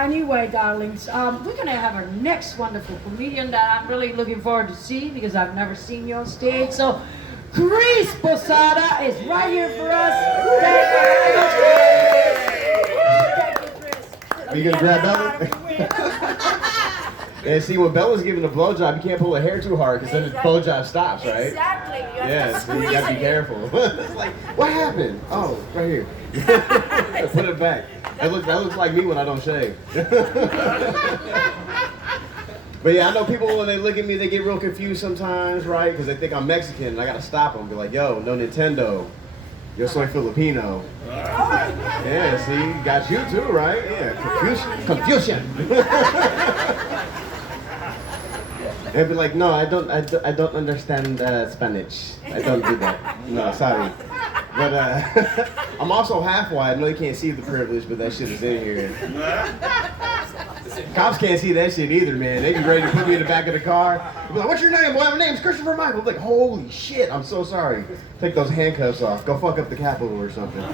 Anyway, darlings, we're gonna have our next wonderful comedian that I'm really looking forward to see because I've never seen you on stage. So, Chris Posada is right here for us. Thank you, Chris. Are you gonna grab Bella? And see, when Bella's giving a blowjob, you can't pull her hair too hard because then the blowjob stops, right? Exactly. Yeah, so you gotta be careful. It's like, what happened? Oh, right here. Put it back. That looks like me when I don't shave. But yeah, I know people when they look at me, they get real confused sometimes, right? Because they think I'm Mexican, and I gotta stop them. Be like, yo, no Nintendo. Yo soy Filipino. Yeah, see, got you too, right? Yeah, Confucian. They'd be like, no, I don't understand Spanish. I don't do that. No, sorry. But I'm also half white. I know you can't see the privilege, but that shit is in here. Cops can't see that shit either, man. They be ready to put me in the back of the car. They'll be like, what's your name? Well, my name's Christopher Michael. I'm like, holy shit, I'm so sorry. Take those handcuffs off. Go fuck up the Capitol or something.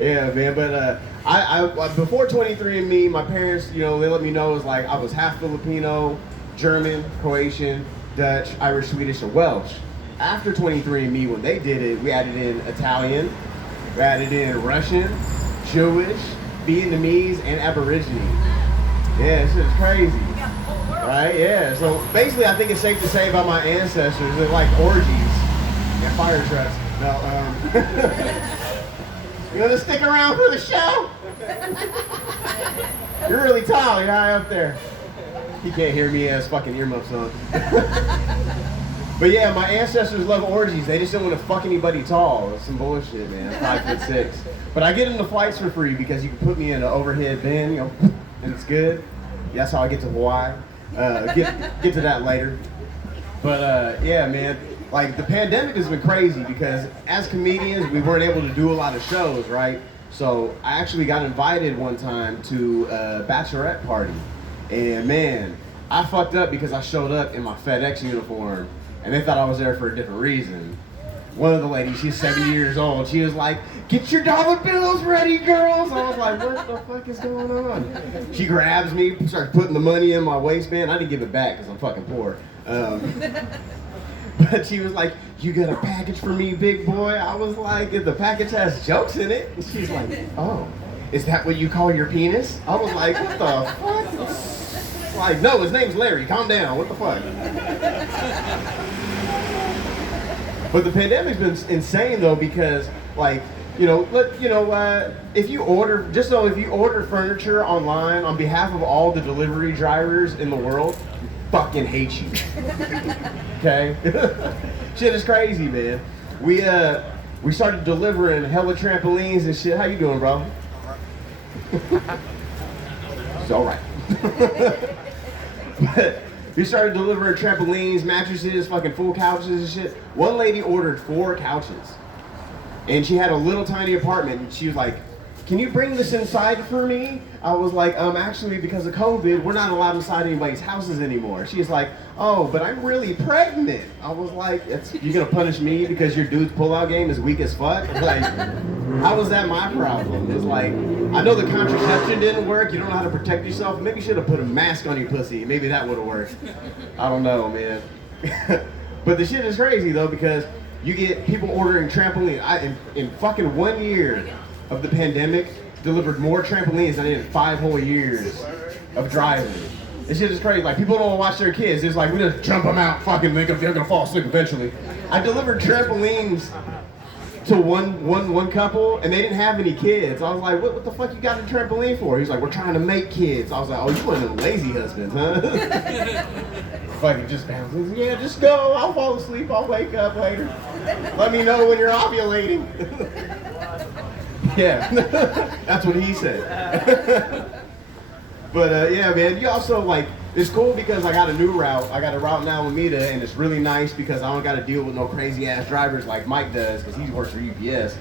Yeah, man, but I before 23andMe, my parents, you know, they let me know it was like I was half Filipino, German, Croatian, Dutch, Irish, Swedish, and Welsh. After 23andMe, when they did it, we added in Italian, we added in Russian, Jewish, Vietnamese, and Aborigine. Yeah, this is crazy. Right, yeah. So basically, I think it's safe to say about my ancestors, they're like orgies and fire trucks. No, you gonna stick around for the show? You're really tall, you're high up there. He can't hear me as fucking earmuffs on. But yeah, my ancestors love orgies. They just didn't want to fuck anybody tall. It's some bullshit, man. 5'6". But I get into flights for free because you can put me in an overhead bin, you know, and it's good. That's how I get to Hawaii. Get to that later. But yeah, man, like the pandemic has been crazy because as comedians, we weren't able to do a lot of shows, right? So I actually got invited one time to a bachelorette party. And man, I fucked up because I showed up in my FedEx uniform and they thought I was there for a different reason. One of the ladies, she's 70 years old, she was like, get your dollar bills ready, girls. I was like, what the fuck is going on? She grabs me, starts putting the money in my waistband. I didn't give it back because I'm fucking poor. But she was like, you got a package for me, big boy? I was like, the package has jokes in it. And she's like, oh, is that what you call your penis? I was like, what the fuck? Like, no, his name's Larry, calm down, what the fuck? But the pandemic's been insane though because, like, you know, if you order, just so if you order furniture online on behalf of all the delivery drivers in the world, fucking hate you. Okay? Shit is crazy, man. We started delivering hella trampolines and shit. How you doing, bro? It's all right. But we started delivering trampolines, mattresses, fucking full couches and shit. One lady ordered 4 couches. And she had a little tiny apartment and she was like, can you bring this inside for me? I was like, actually because of COVID, we're not allowed inside anybody's houses anymore. She's like, oh, but I'm really pregnant. I was like, you're gonna punish me because your dude's pullout game is weak as fuck? Like, how was that my problem? It's like, I know the contraception didn't work, you don't know how to protect yourself, maybe you should have put a mask on your pussy, maybe that would have worked. I don't know, man. But the shit is crazy though because you get people ordering trampoline. In fucking 1 year of the pandemic, delivered more trampolines than I did in 5 whole years of driving. This shit is crazy. Like, people don't watch their kids. It's like, we just jump them out, fucking make them, they're gonna fall asleep eventually. I delivered trampolines to one couple, and they didn't have any kids. I was like, what the fuck you got a trampoline for? He's like, we're trying to make kids. I was like, oh, you one of them lazy husbands, huh? Fucking just bounces. Yeah, just go. I'll fall asleep. I'll wake up later. Let me know when you're ovulating. Yeah, that's what he said. But yeah, man, you also like, it's cool because I got a new route. I got a route now with Mita, and it's really nice because I don't got to deal with no crazy ass drivers like Mike does because he works for UPS.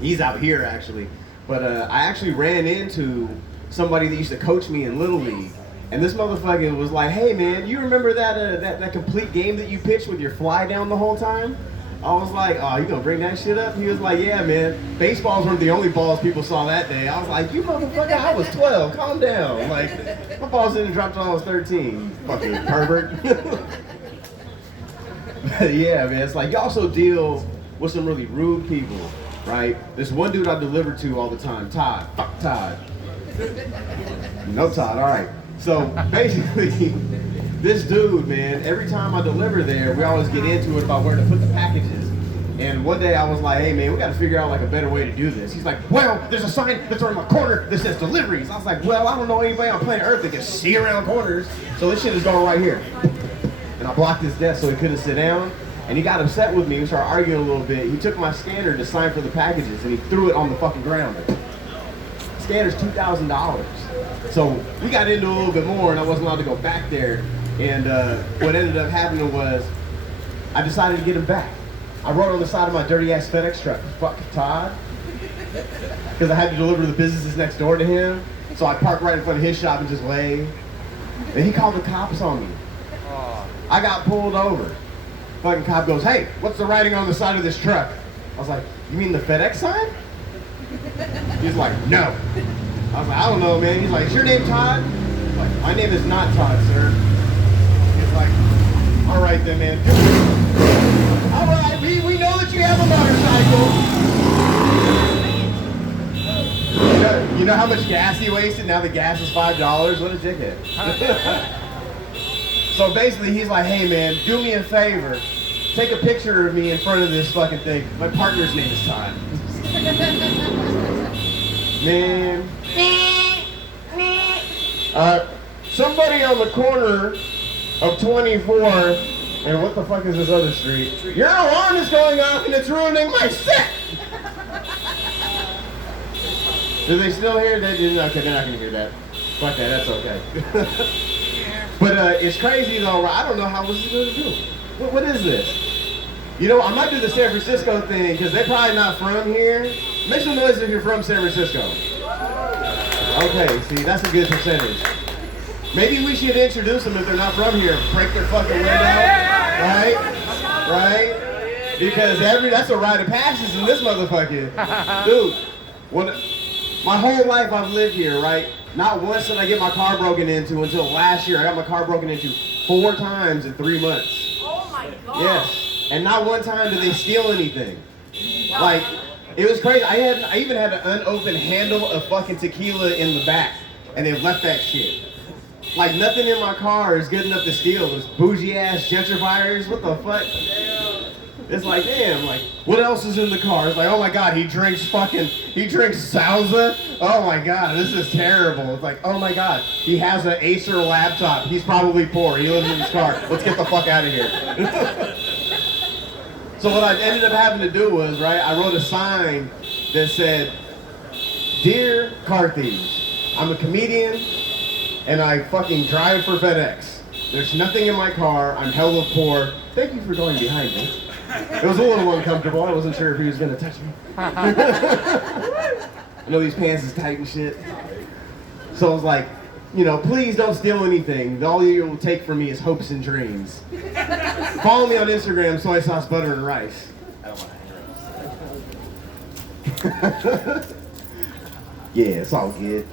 He's out here actually. But I actually ran into somebody that used to coach me in Little League. And this motherfucker was like, hey man, you remember that complete game that you pitched with your fly down the whole time? I was like, oh, you gonna bring that shit up? He was like, yeah, man. Baseballs weren't the only balls people saw that day. I was like, you motherfucker, I was 12. Calm down. Like, my balls didn't drop till I was 13. Fucking pervert. Yeah, man. It's like, you also deal with some really rude people, right? This one dude I deliver to all the time, Todd. Fuck Todd. No Todd, all right. So basically, this dude, man, every time I deliver there, we always get into it about where to put the packages. And one day I was like, hey man, we gotta figure out like a better way to do this. He's like, well, there's a sign that's on my corner that says deliveries. I was like, well, I don't know anybody on planet Earth that can see around corners. So this shit is going right here. And I blocked his desk so he couldn't sit down. And he got upset with me. We started arguing a little bit. He took my scanner to sign for the packages and he threw it on the fucking ground. Scanner's $2,000. So we got into a little bit more and I wasn't allowed to go back there. And what ended up happening was I decided to get him back. I wrote on the side of my dirty ass FedEx truck, fuck Todd. Because I had to deliver the businesses next door to him. So I parked right in front of his shop and just waved. And he called the cops on me. I got pulled over. Fucking cop goes, hey, what's the writing on the side of this truck? I was like, you mean the FedEx sign? He's like, no. I was like, I don't know, man. He's like, is your name Todd? I was like, my name is not Todd, sir. He's like, all right then, man. All right, we know that you have a motorcycle. You know how much gas he wasted? Now the gas is $5. What a dickhead. So basically, he's like, hey man, do me a favor. Take a picture of me in front of this fucking thing. My partner's name is Todd. Man. Somebody on the corner of 24th, and what the fuck is this other street? Your alarm is going off and it's ruining my set! Do they still hear that? Okay, they're not gonna hear that. Fuck that, that's okay. But it's crazy though, I don't know how this is gonna do. What is this? You know, I might do the San Francisco thing, because they're probably not from here. Make some noise if you're from San Francisco. Okay, see, that's a good percentage. Maybe we should introduce them if they're not from here. Break their fucking window, right? Right? Because that's a rite of passage in this motherfucker. Dude, my whole life I've lived here, right? Not once did I get my car broken into until last year. I got my car broken into 4 times in 3 months. Oh my God. Yes. And not one time did they steal anything. Like, it was crazy. I even had an unopened handle of fucking tequila in the back. And they left that shit. Like, nothing in my car is good enough to steal. Those bougie ass gentrifiers. What the fuck? It's like, damn, like, what else is in the car? It's like, oh my God, he drinks salsa? Oh my God, this is terrible. It's like, oh my God, he has an Acer laptop. He's probably poor. He lives in his car. Let's get the fuck out of here. So what I ended up having to do was, right, I wrote a sign that said, Dear car thieves, I'm a comedian and I fucking drive for FedEx. There's nothing in my car. I'm hella poor. Thank you for going behind me. It was a little uncomfortable. I wasn't sure if he was going to touch me. I know these pants is tight and shit. So I was like, you know, please don't steal anything. All you will take from me is hopes and dreams. Follow me on Instagram, soy sauce, butter, and rice. I don't want to hang around. Yeah, it's all good.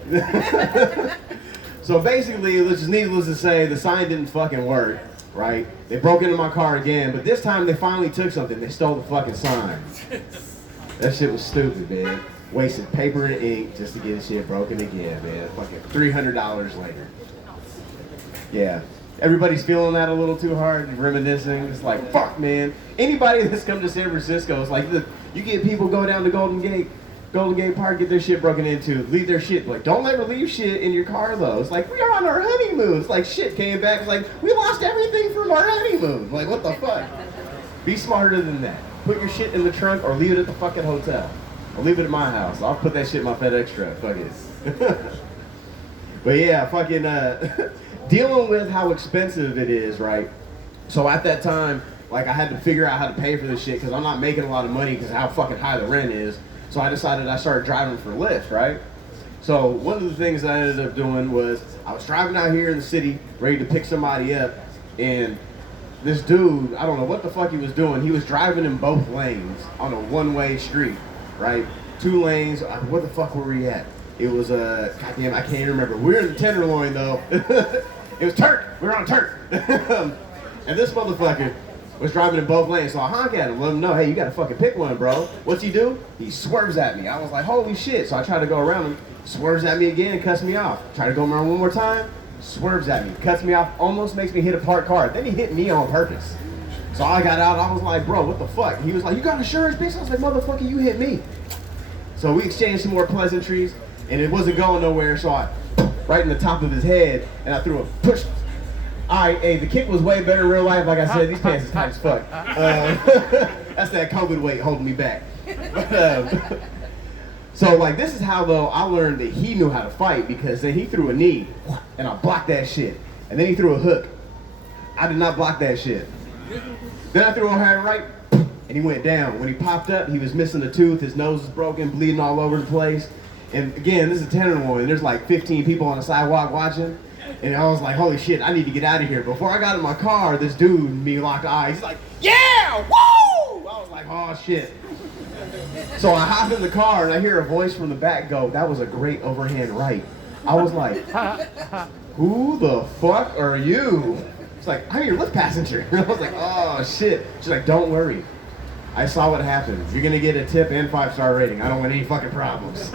So basically, it's just needless to say, the sign didn't fucking work, right? They broke into my car again, but this time they finally took something. They stole the fucking sign. That shit was stupid, man. Wasted paper and ink just to get the shit broken again, man. Fucking $300 later. Yeah. Everybody's feeling that a little too hard, reminiscing. It's like, fuck, man. Anybody that's come to San Francisco, it's like, you get people go down to Golden Gate Park, get their shit broken into, leave their shit. Like, don't ever leave shit in your car, though. It's like, we are on our honeymoon. It's like, shit came back. It's like, we lost everything from our honeymoon. Like, what the fuck? Be smarter than that. Put your shit in the trunk or leave it at the fucking hotel. Or leave it at my house. I'll put that shit in my FedEx truck. Fuck it. But yeah, fucking dealing with how expensive it is, right? So at that time, like, I had to figure out how to pay for this shit because I'm not making a lot of money because of how fucking high the rent is. So I decided I started driving for Lyft, right? So one of the things that I ended up doing was I was driving out here in the city, ready to pick somebody up, and this dude, I don't know what the fuck he was doing. He was driving in both lanes on a one-way street, right? 2 lanes. Where the fuck were we at? It was goddamn, I can't even remember. We were in the Tenderloin though. It was Turk. We were on Turk. And this motherfucker was driving in both lanes. So I honk at him, let him know, hey, you gotta fucking pick one, bro. What's he do? He swerves at me. I was like, holy shit. So I try to go around him, swerves at me again and cuts me off. Try to go around one more time, swerves at me, cuts me off, almost makes me hit a parked car. Then he hit me on purpose. So I got out, I was like, bro, what the fuck? He was like, you got insurance, bitch? I was like, motherfucker, you hit me. So we exchanged some more pleasantries, and it wasn't going nowhere, so I, right in the top of his head, and I threw a push. Alright, hey, the kick was way better in real life. Like I said, these pants is tight as fuck. That's that COVID weight holding me back. So, like, this is how, though, I learned that he knew how to fight, because then he threw a knee, and I blocked that shit. And then he threw a hook. I did not block that shit. Then I threw a hand right, and he went down. When he popped up, he was missing a tooth, his nose was broken, bleeding all over the place. And again, this is Tenderloin, and there's like 15 people on the sidewalk watching. And I was like, holy shit, I need to get out of here. Before I got in my car, this dude and me locked eyes. He's like, yeah, woo! I was like, oh shit. So I hop in the car and I hear a voice from the back go, that was a great overhand right. I was like, who the fuck are you? It's like, I'm your lift passenger. I was like, oh shit. She's like, don't worry. I saw what happened. You're gonna get a tip and 5-star rating. I don't want any fucking problems.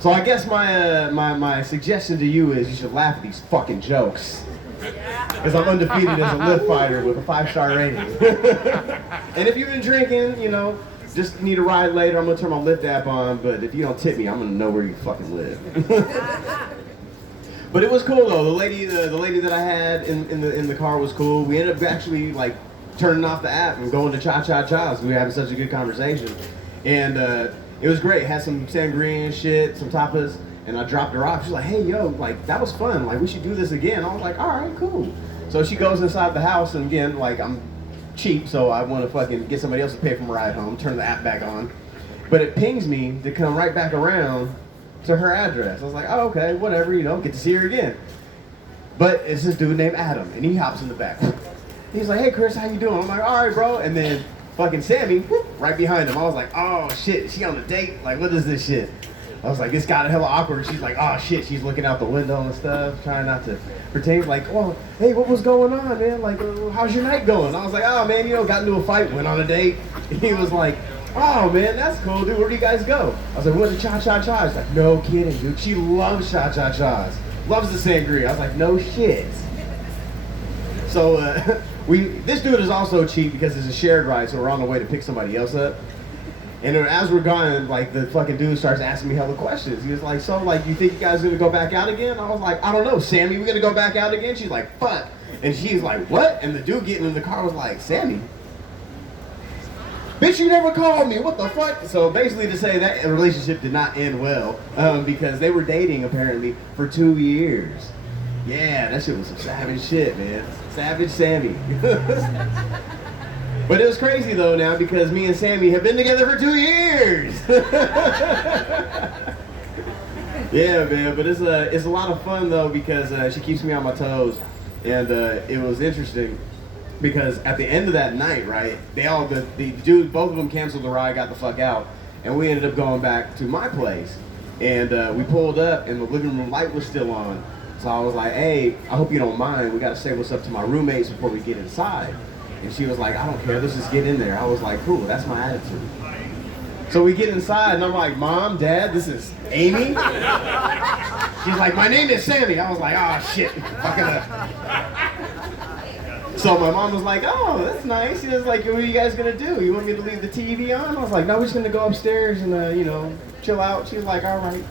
So I guess my suggestion to you is you should laugh at these fucking jokes. Because I'm undefeated as a lift fighter with a 5-star rating. And if you've been drinking, you know, just need a ride later, I'm gonna turn my Lyft app on, but if you don't tip me, I'm gonna know where you fucking live. But it was cool though. The lady that I had in the car was cool. We ended up actually like turning off the app and going to cha-cha-chas. We were having such a good conversation. And it was great. Had some sangria and shit, some tapas, and I dropped her off. She's like, hey, yo, like, that was fun. Like, we should do this again. I was like, all right, cool. So she goes inside the house, and again, like, I'm cheap, so I want to fucking get somebody else to pay for my ride home, turn the app back on. But it pings me to come right back around to her address. I was like, oh, okay, whatever, you know, get to see her again. But it's this dude named Adam, and he hops in the back. He's like, hey, Chris, how you doing? I'm like, all right, bro. And then fucking Sammy, whoop, right behind him. I was like, oh, shit, is she on a date? Like, what is this shit? I was like, this got hella awkward. She's like, oh, shit. She's looking out the window and stuff, trying not to pretend. Like, well, hey, what was going on, man? Like, how's your night going? I was like, oh, man, you know, got into a fight, went on a date. He was like, oh, man, that's cool, dude. Where do you guys go? I was like, we went to Cha-Cha-Cha. He's like, no kidding, dude. She loves Cha-Cha-Chas. Loves the sangria. I was like, no shit. So, this dude is also cheap because it's a shared ride, so we're on the way to pick somebody else up. And as we're going, like, the fucking dude starts asking me hella questions. He was like, so, like, you think you guys are gonna go back out again? I was like, I don't know, Sammy, we gonna go back out again? She's like, fuck. And she's like, what? And the dude getting in the car was like, Sammy? Bitch, you never called me, what the fuck? So basically to say that relationship did not end well, because they were dating, apparently, for 2 years. Yeah, that shit was some savage shit, man. Savage Sammy. But it was crazy though now because me and Sammy have been together for 2 years. Yeah, man, but it's a lot of fun though because she keeps me on my toes, and it was interesting because at the end of that night, right? The dude, both of them canceled the ride, got the fuck out, and we ended up going back to my place, and we pulled up, and the living room light was still on. So I was like, hey, I hope you don't mind. We got to say what's up to my roommates before we get inside. And she was like, I don't care. Let's just get in there. I was like, cool. That's my attitude. So we get inside, and I'm like, Mom, Dad, this is Amy. She's like, my name is Sammy. I was like, oh, shit. Fucking up. So my mom was like, oh, that's nice. She was like, what are you guys going to do? You want me to leave the TV on? I was like, no, we're just going to go upstairs and, you know, chill out. She was like, all right.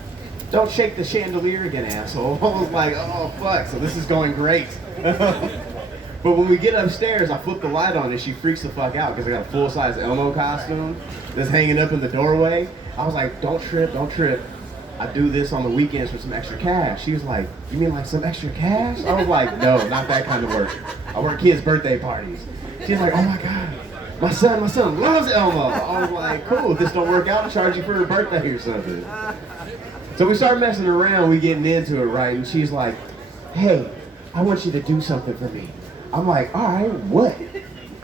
Don't shake the chandelier again, asshole. I was like, oh, fuck, so this is going great. But when we get upstairs, I flip the light on and she freaks the fuck out because I got a full-size Elmo costume that's hanging up in the doorway. I was like, don't trip, don't trip. I do this on the weekends for some extra cash. She was like, you mean like some extra cash? I was like, no, not that kind of work. I work kids' birthday parties. She's like, oh my God, my son loves Elmo. I was like, cool, if this don't work out, I'll charge you for her birthday or something. So we start messing around, we getting into it, right? And she's like, hey, I want you to do something for me. I'm like, all right, what?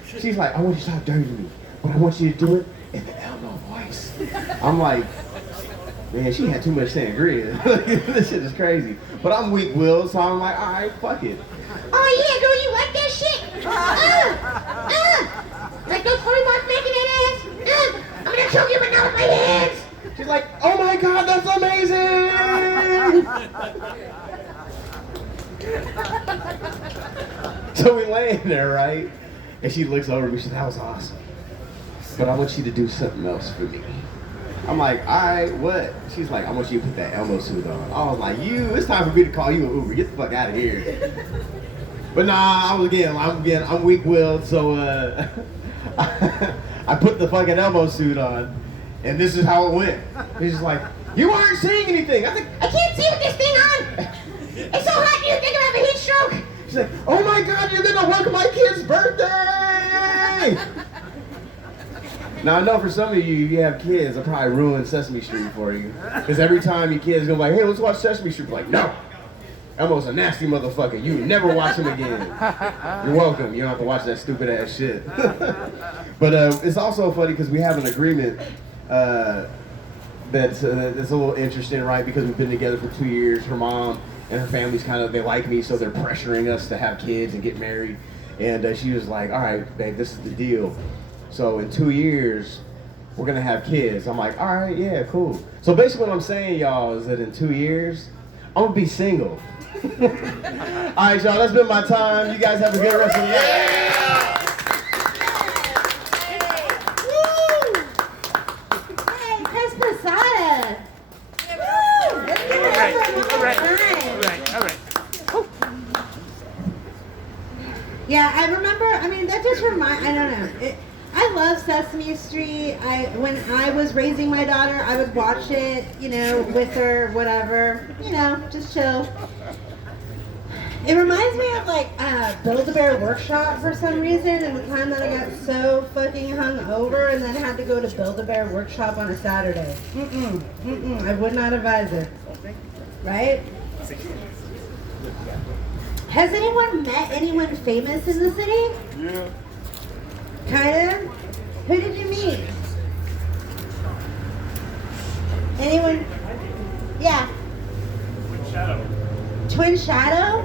She's like, I want you to talk dirty to me, but I want you to do it in the Elmo voice. I'm like, man, she had too much sangria. This shit is crazy. But I'm weak-willed, so I'm like, all right, fuck it. Oh yeah, girl, you like that shit? Like those Tory Boys making that ass? I'm gonna choke you, but not with my hands. She's like, oh my God, that's amazing! So we laying there, right? And she looks over at me, she said, that was awesome. But I want you to do something else for me. I'm like, all right, what? She's like, I want you to put that Elmo suit on. I was like, it's time for me to call you an Uber. Get the fuck out of here. But nah, I'm weak-willed, so I put the fucking Elmo suit on, and this is how it went. He's just like, you aren't saying anything. I was like, I can't see with this thing on. It's so hot, you think I have a heat stroke? She's like, oh my God, you're gonna work my kid's birthday! Now I know for some of you have kids, I'll probably ruin Sesame Street for you. Because every time your kid's gonna be like, hey, let's watch Sesame Street, like, no! Elmo's a nasty motherfucker, you never watch him again. You're welcome, you don't have to watch that stupid ass shit. But it's also funny because we have an agreement that's a little interesting, right? Because we've been together for 2 years. Her mom and her family's they like me, so they're pressuring us to have kids and get married. And she was like, all right, babe, this is the deal. So in 2 years, we're gonna have kids. I'm like, all right, yeah, cool. So basically what I'm saying, y'all, is that in 2 years, I'm gonna be single. All right, y'all, that's been my time. You guys have a good rest of the day. Hey, Chris Posada. Woo! Let's give it up for one more time. All right. Yeah, I remember, that just reminds, I don't know. I love Sesame Street. When I was raising my daughter, I would watch it, with her, whatever, just chill. It reminds me of Build-A-Bear Workshop for some reason, and the time that I got so fucking hungover and then had to go to Build-A-Bear Workshop on a Saturday. I would not advise it. Right? Has anyone met anyone famous in the city? Yeah. Kinda? Who did you meet? Anyone? Yeah. Shadow. Twin Shadow?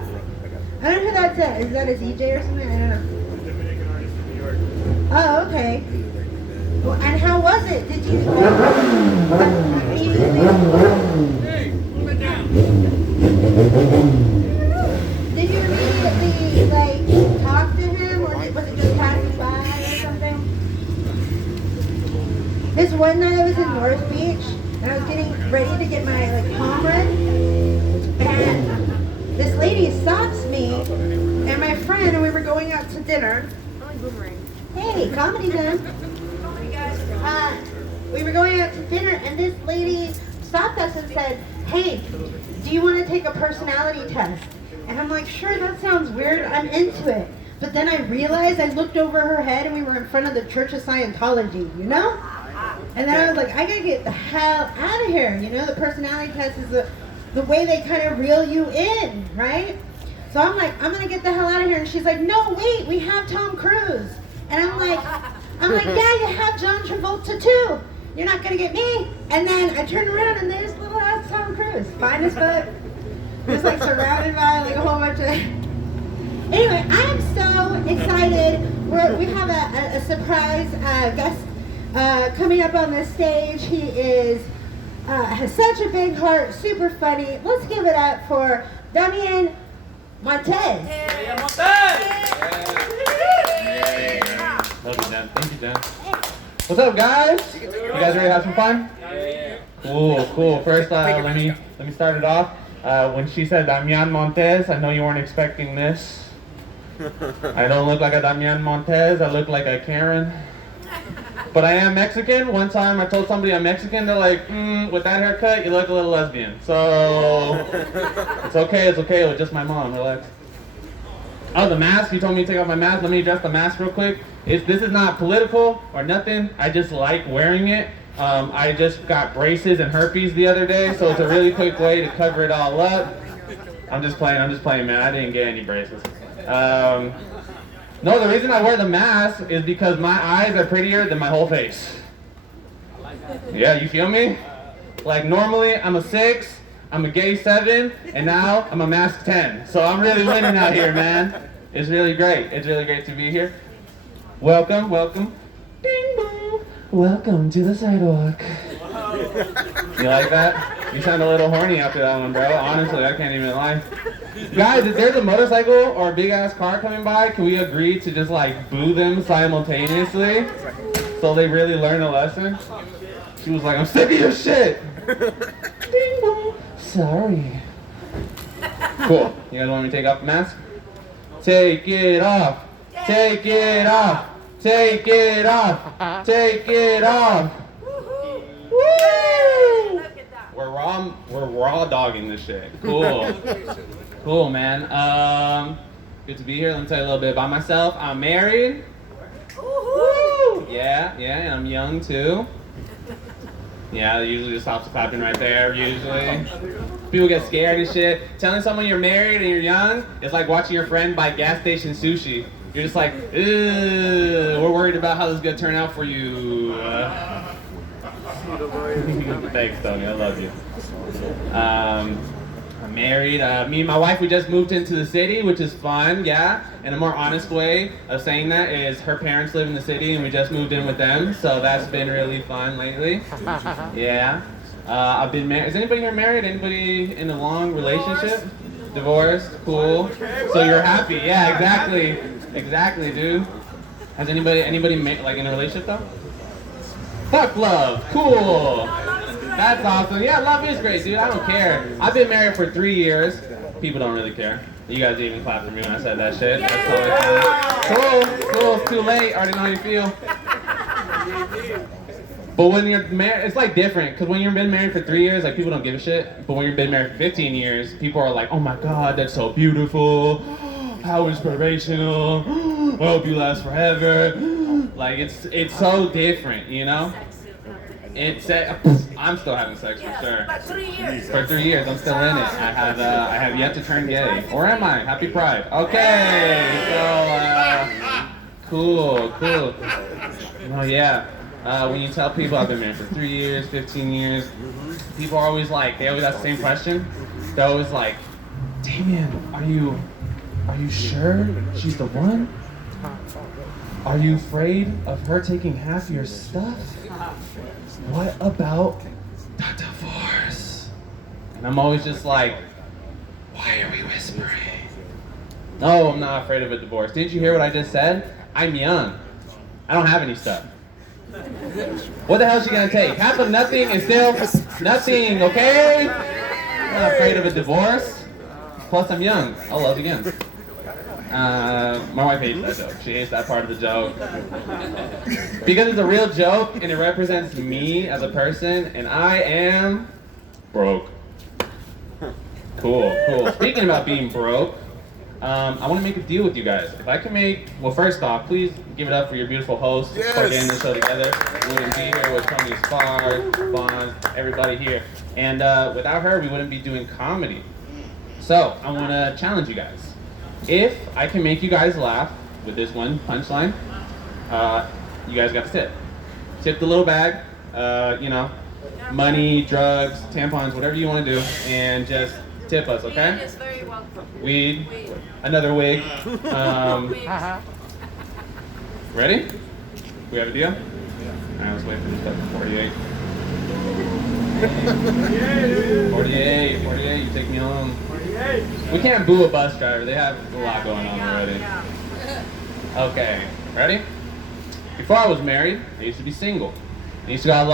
I don't know who that's at. Is that a DJ or something? I don't know. Dominican artist from New York. Oh, okay. Well, and how was it? Did you... Hey, move it down. Did you immediately, talk to him, or was it just passing by or something? This one night I was in North Beach, and I was getting ready to get my, prom run, and this lady stops me and my friend, and we were going out to dinner. Hey, comedy done. We were going out to dinner, and this lady stopped us and said, hey, do you want to take a personality test? And I'm like, sure, that sounds weird. I'm into it. But then I realized I looked over her head and we were in front of the Church of Scientology, And then I was like, I gotta get the hell out of here. The personality test is the way they kind of reel you in, right? So I'm like, I'm gonna get the hell out of here. And she's like, no, wait, we have Tom Cruise. And I'm like, yeah, you have John Travolta too. You're not gonna get me. And then I turned around and there's little ass Tom Cruise, fine as fuck. Just surrounded by a whole bunch of... Anyway, I am so excited. We have a surprise guest coming up on this stage. He has such a big heart, super funny. Let's give it up for Damian Montez. Love you, Dan. Thank you, Dan. What's up, guys? You guys ready to have some fun? Yeah. Cool. First, let me start it off. When she said Damian Montez, I know you weren't expecting this. I don't look like a Damian Montez. I look like a Karen. But I am Mexican. One time I told somebody I'm Mexican. They're like, with that haircut, you look a little lesbian. So it's okay. It was just my mom. Relax. Oh, the mask. You told me to take off my mask. Let me adjust the mask real quick. This is not political or nothing. I just like wearing it. I just got braces and herpes the other day, so it's a really quick way to cover it all up. I'm just playing, man. I didn't get any braces. No, the reason I wear the mask is because my eyes are prettier than my whole face. Yeah, you feel me? Like normally I'm a 6, I'm a gay 7, and now I'm a mask 10. So I'm really winning out here, man. It's really great. It's really great to be here. Welcome, welcome. Ding bong. Welcome to the sidewalk. You like that? You sound a little horny after that one, bro. Honestly, I can't even lie. Guys, if there's a motorcycle or a big ass car coming by, can we agree to just like boo them simultaneously so they really learn a lesson? She was like, I'm sick of your shit. Ding bong. Sorry. Cool. You guys want me to take off the mask? Take it off. Take it off. Take it off. Take it off. Woo! We're raw dogging this shit. Cool. Cool, man. Good to be here. Let me tell you a little bit about myself. I'm married. Woo! Yeah, and I'm young too. Yeah, usually just stops clapping right there, usually. People get scared and shit. Telling someone you're married and you're young, it's like watching your friend buy gas station sushi. You're just like, ew, we're worried about how this is gonna turn out for you. Thanks, Tony, I love you. I'm married. Me and my wife, we just moved into the city, which is fun, yeah. And a more honest way of saying that is her parents live in the city and we just moved in with them, so that's been really fun lately. Yeah. I've been married. Is anybody here married? Anybody in a long relationship? Divorced? Cool. So you're happy? Yeah, exactly. Exactly, dude. Has anybody like in a relationship though? Fuck love. Cool. That's awesome. Yeah, love is great, dude. I don't care. I've been married for 3 years. People don't really care. You guys didn't even clap for me when I said that shit. That's totally cool. Cool. It's too late. I already know how you feel. But when you're married, it's like different. Because when you've been married for 3 years, like people don't give a shit. But when you've been married for 15 years, people are like, oh my God, that's so beautiful. How inspirational. I hope you last forever. Like it's so different, you know? I'm still having sex for sure. For 3 years, I'm still in it. I have yet to turn gay. Or am I? Happy Pride. Okay, so cool. Oh yeah. When you tell people I've been married for 3 years, 15 years, people are always like, they always ask the same question. They're always like, Damien, are you sure she's the one? Are you afraid of her taking half your stuff? What about the divorce? And I'm always just like, why are we whispering? No, I'm not afraid of a divorce. Didn't you hear what I just said? I'm young. I don't have any stuff. What the hell is she gonna take? Half of nothing is still nothing, okay? I'm not afraid of a divorce. Plus, I'm young. I'll love again. My wife hates that joke. She hates that part of the joke. Because it's a real joke and it represents me as a person, and I am broke. Cool. Speaking about being broke, I want to make a deal with you guys. If I can make, well, first off, please give it up for your beautiful host for getting this show together. We wouldn't be here with Tony Spar, Bonds, everybody here. And without her, we wouldn't be doing comedy. So, I want to challenge you guys. If I can make you guys laugh with this one punchline, you guys got to tip. Tip the little bag, money, drugs, tampons, whatever you want to do, and just tip us, okay? Weed is very welcome. Weed. Another wig. Ready? We have a deal? Alright, let's wait for this stuff for 48. 48, you take me home. We can't boo a bus driver, they have a lot going on already. Okay, ready? Before I was married, I used to be single. I used to go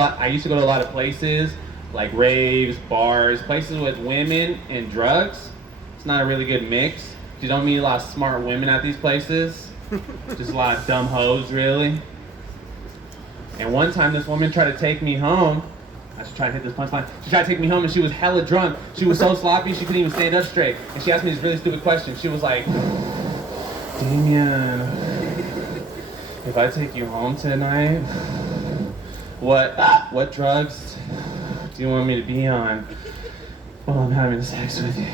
to a lot of places, like raves, bars, places with women and drugs. It's not a really good mix. You don't meet a lot of smart women at these places. Just a lot of dumb hoes, really. And one time this woman tried to take me home. I should try to hit this punchline. She tried to take me home and she was hella drunk. She was so sloppy she couldn't even stand up straight. And she asked me this really stupid question. She was like, Damien, if I take you home tonight, what drugs do you want me to be on while I'm having sex with you?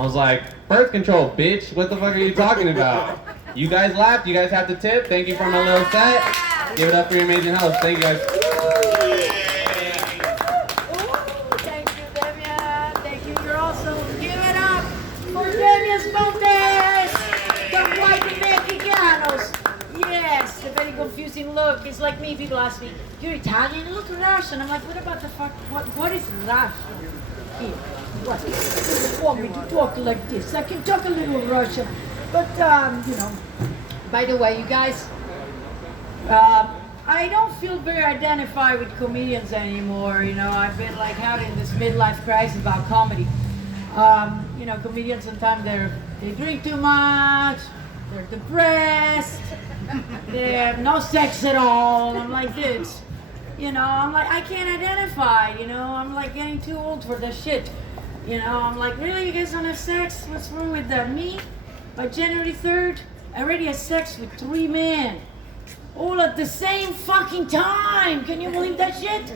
I was like, birth control, bitch. What the fuck are you talking about? You guys laughed. You guys have to tip. Thank you for my little set. Give it up for your amazing host. Thank you guys. Thank you, Damian. Thank you. You're awesome. Give it up for Damian Montes, the white Mexicanos. Yes, a very confusing look. It's like me. People ask me, "You're Italian? You look Russian." I'm like, "What about the fuck? What is Russian here? What? You want me to talk like this? I can talk a little Russian, but you know." By the way, you guys. I don't feel very identified with comedians anymore. You know, I've been like having this midlife crisis about comedy. You know, comedians sometimes they drink too much, they're depressed, they have no sex at all. I'm like, dudes, you know, I'm like, I can't identify, you know, I'm like getting too old for that shit. You know, I'm like, really, you guys don't have sex? What's wrong with that? Me, by January 3rd, I already had sex with 3 men. All at the same fucking time. Can you believe that shit?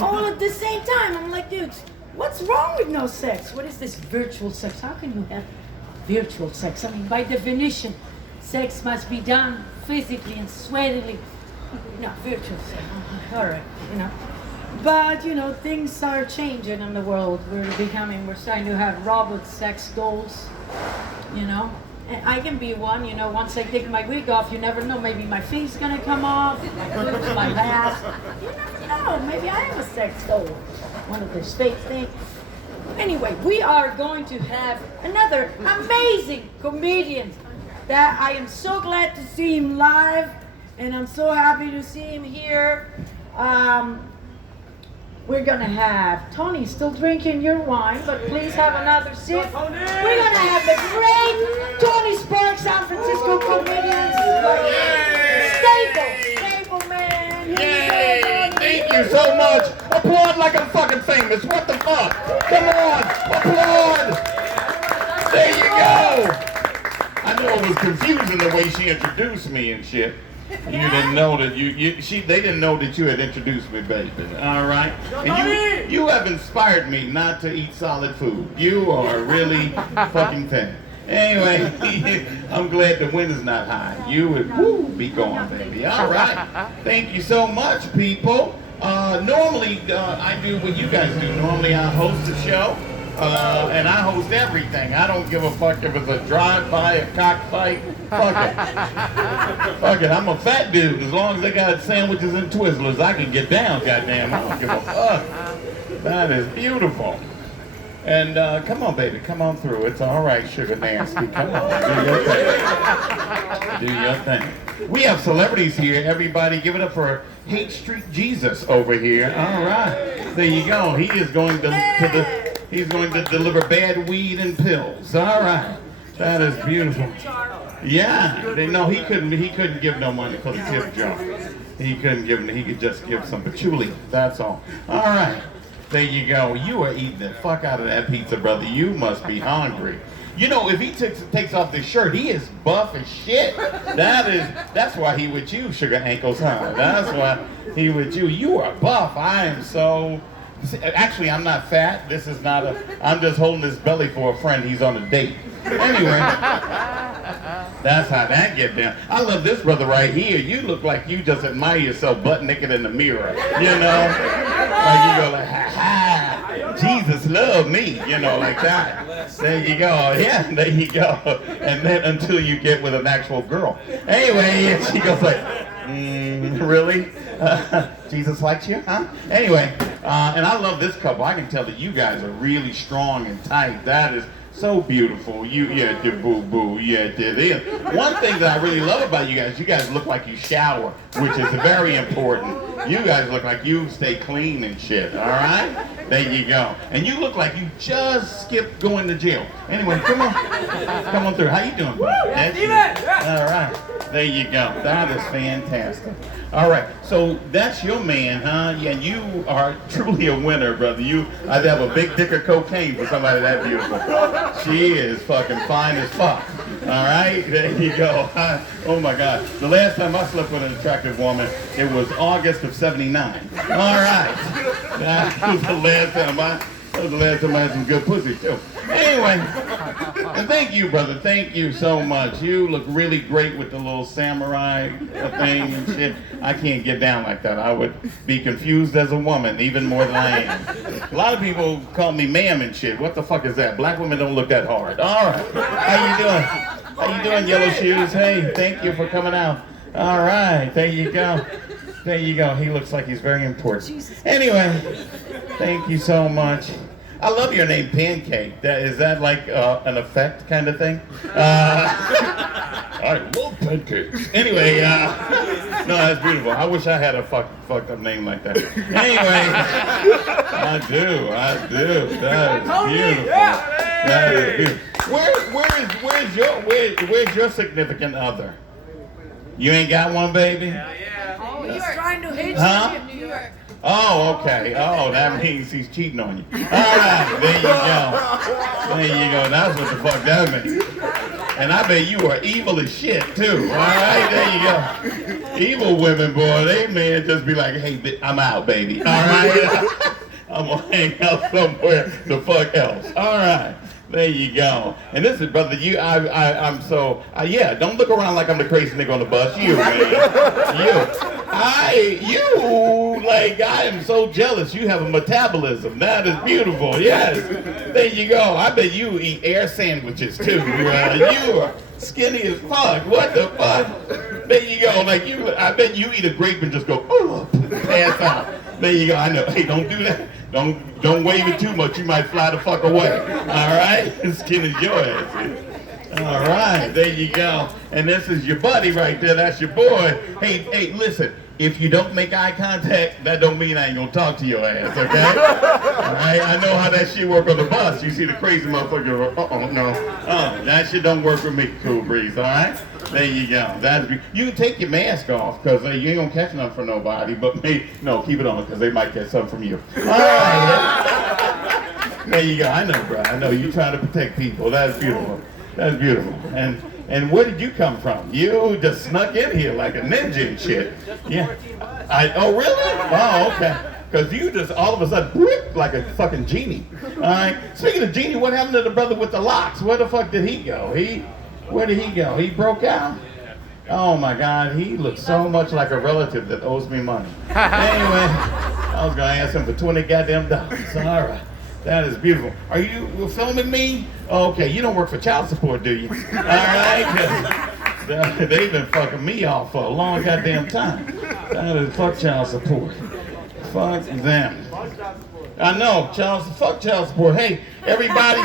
All at the same time. I'm like, dude, what's wrong with no sex? What is this virtual sex? How can you have virtual sex? I mean, by definition, sex must be done physically and sweatily. No, virtual sex. All right, you know. But, you know, things are changing in the world. We're starting to have robot sex dolls, you know. And I can be one, you know, once I take my wig off, you never know, maybe my face is gonna come off, my boobs, my ass. You never know, maybe I am a sex doll. One of those fake things. Anyway, we are going to have another amazing comedian that I am so glad to see him live, and I'm so happy to see him here. We're gonna have Tony still drinking your wine, but please have another sip. We're gonna have the great Tony Sparks, San Francisco comedian. Stable man. Yay! Thank you so much. Applaud like I'm fucking famous. What the fuck? Come on, applaud. There you go. I know it was confusing the way she introduced me and shit. You didn't know that they didn't know that you had introduced me, baby. All right, and you have inspired me not to eat solid food. You are really fucking thin. Anyway, I'm glad the wind is not high. You would be going, baby. All right, thank you so much, people. Normally I do what you guys do. Normally I host a show. And I host everything. I don't give a fuck if it's a drive-by, a cockfight. Fuck it. Fuck it. I'm a fat dude. As long as they got sandwiches and Twizzlers, I can get down, goddamn. I don't give a fuck. That is beautiful. And come on, baby. Come on through. It's all right, Sugar Nasty. Come on. Do your thing. Do your thing. We have celebrities here. Everybody give it up for Hate Street Jesus over here. All right. There you go. He is going He's going to deliver bad weed and pills. All right, that is beautiful. Yeah, no, he couldn't give no money for the tip jar. He couldn't give. He could just give some patchouli. That's all. All right, there you go. You are eating the fuck out of that pizza, brother. You must be hungry. You know, if he takes off this shirt, he is buff as shit. That's why he with you, Sugar Ankles, huh? That's why he with you. You are buff. I am so. Actually, I'm not fat. This is not I'm just holding his belly for a friend. He's on a date. Anyway, that's how that get down. I love this brother right here. You look like you just admire yourself butt naked in the mirror. You know? Like you go like, ha ha, Jesus love me. You know, like that. There you go. Yeah, there you go. And then until you get with an actual girl. Anyway, she goes like, really? Jesus likes you, huh? Anyway, and I love this couple. I can tell that you guys are really strong and tight. That is so beautiful. Yeah, boo-boo. Yeah, it is. One thing that I really love about you guys look like you shower, which is very important. You guys look like you stay clean and shit, all right? There you go. And you look like you just skipped going to jail. Anyway, come on through. How you doing? All right. There you go. That is fantastic. All right. So that's your man, huh? Yeah, you are truly a winner, brother. I'd have a big dick of cocaine for somebody that beautiful. She is fucking fine as fuck. All right. There you go. Oh my God. The last time I slept with an attractive woman, it was August of '79. All right. That was the last time That was the last time I had some good pussy, too. Anyway, and thank you, brother. Thank you so much. You look really great with the little samurai thing and shit. I can't get down like that. I would be confused as a woman, even more than I am. A lot of people call me ma'am and shit. What the fuck is that? Black women don't look that hard. All right. How you doing? How you doing, Yellow Shoes? Hey, thank you for coming out. All right. There you go. There you go. He looks like he's very important. Anyway, thank you so much. I love your name, Pancake. Is that like an effect kind of thing? I love pancakes. Anyway, no, that's beautiful. I wish I had a fucked up name like that. Anyway, I do. That is beautiful. That is beautiful. Where's your significant other? You ain't got one, baby? Oh, he's trying to hit Huh? you in New York. Oh, okay. Oh, that means he's cheating on you. All right, there you go. There you go. That's what the fuck that means. And I bet you are evil as shit, too. All right, there you go. Evil women, boy, they may just be like, hey, I'm out, baby. All right? I'm going to hang out somewhere the fuck else. All right. There you go. And this is, brother, I'm so, yeah, don't look around like I'm the crazy nigga on the bus. You, man. I am so jealous. You have a metabolism. That is beautiful. Yes. There you go. I bet you eat air sandwiches, too. You are skinny as fuck. What the fuck? There you go. Like I bet you eat a grape and just go, oh, pass out. There you go. I know. Hey, don't do that. Don't wave it too much. You might fly the fuck away. All right? Skin is your ass. All right. There you go. And this is your buddy right there. That's your boy. Hey, listen. If you don't make eye contact, that don't mean I ain't gonna talk to your ass, okay? All right? I know how that shit work on the bus. You see the crazy motherfucker, no. That shit don't work with me, Cool Breeze, all right? There you go. You can take your mask off, because you ain't gonna catch nothing from nobody, but no, keep it on, because they might catch something from you. All right. There you go. I know, bro. I know. You trying to protect people. That's beautiful. That's beautiful. And where did you come from? You just snuck in here like a ninja and shit. Yeah. Oh, really? Oh, okay. Because you just all of a sudden, whoop, like a fucking genie. All right. Speaking of genie, what happened to the brother with the locks? Where the fuck did he go? Where did he go? He broke out? Oh my God, he looks so much like a relative that owes me money. Anyway, I was gonna ask him for $20 goddamn dollars. All right. That is beautiful. Are you filming me? Okay, you don't work for child support, do you? All right? They've been fucking me off for a long goddamn time. That is fuck child support. Fuck them. I know, fuck child support. Hey, everybody.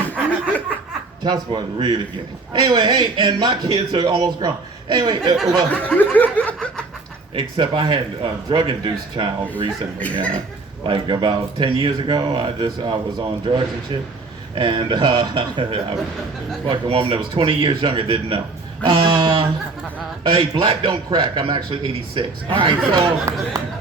Child support is really good. Anyway, hey, and my kids are almost grown. Anyway, except I had a drug-induced child recently. Like about 10 years ago, I was on drugs and shit, and I fucked a woman that was 20 years younger, didn't know. Hey, black don't crack. I'm actually 86. All right, so